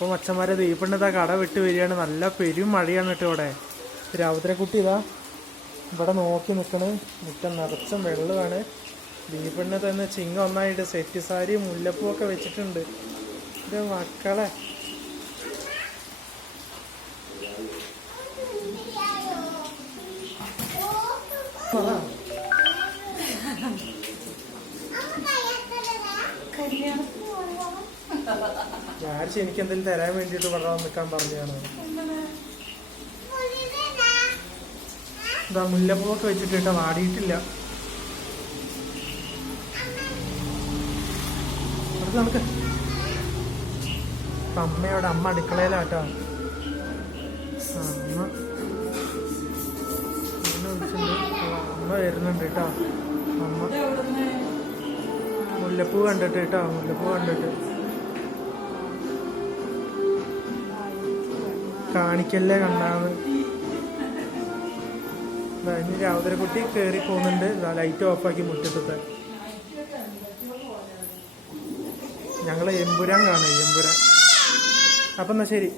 അപ്പോൾ മച്ചന്മാരെ ദീപണ്ണ കട വിട്ട് വരികയാണ്. നല്ല പെരും മഴയാണ് കേട്ടോ ഇവിടെ. രാവുതരക്കുട്ടി ഇതാ ഇവിടെ നോക്കി നിൽക്കണ്. മുറ്റം നിറച്ചും വെള്ളമാണ്. ദീപണ്ണ തന്നെ ചിങ്ങ ഒന്നായിട്ട് സെറ്റ് സാരി മുല്ലപ്പൂ ഒക്കെ വെച്ചിട്ടുണ്ട്. ഇത് മക്കളെ വിചാരിച്ച് എനിക്ക് എന്തെങ്കിലും തരാൻ വേണ്ടിയിട്ട് പറയാൻ നിൽക്കാൻ പറഞ്ഞതാണ്. ഇതാ മുല്ലപ്പൂവൊക്കെ വെച്ചിട്ട് വാടിയിട്ടില്ല. നമുക്ക് അമ്മയോടെ അമ്മ അടുക്കളയിലാട്ടോ. അമ്മ വരുന്നുണ്ട് കേട്ടോ. അമ്മ മുല്ലപ്പൂ കണ്ടിട്ട് കേട്ടോ. മുല്ലപ്പൂ കണ്ടിട്ട് കാണിക്കല്ലേ കണ്ടാന്ന്. ഇനി രാവുതരക്കുട്ടി കയറി പോകുന്നുണ്ട്. ലൈറ്റ് ഓഫാക്കി മുറ്റത്തെ. ഞങ്ങൾ എമ്പുരാൻ കാണും. എമ്പുരാൻ. അപ്പം എന്നാ ശരി.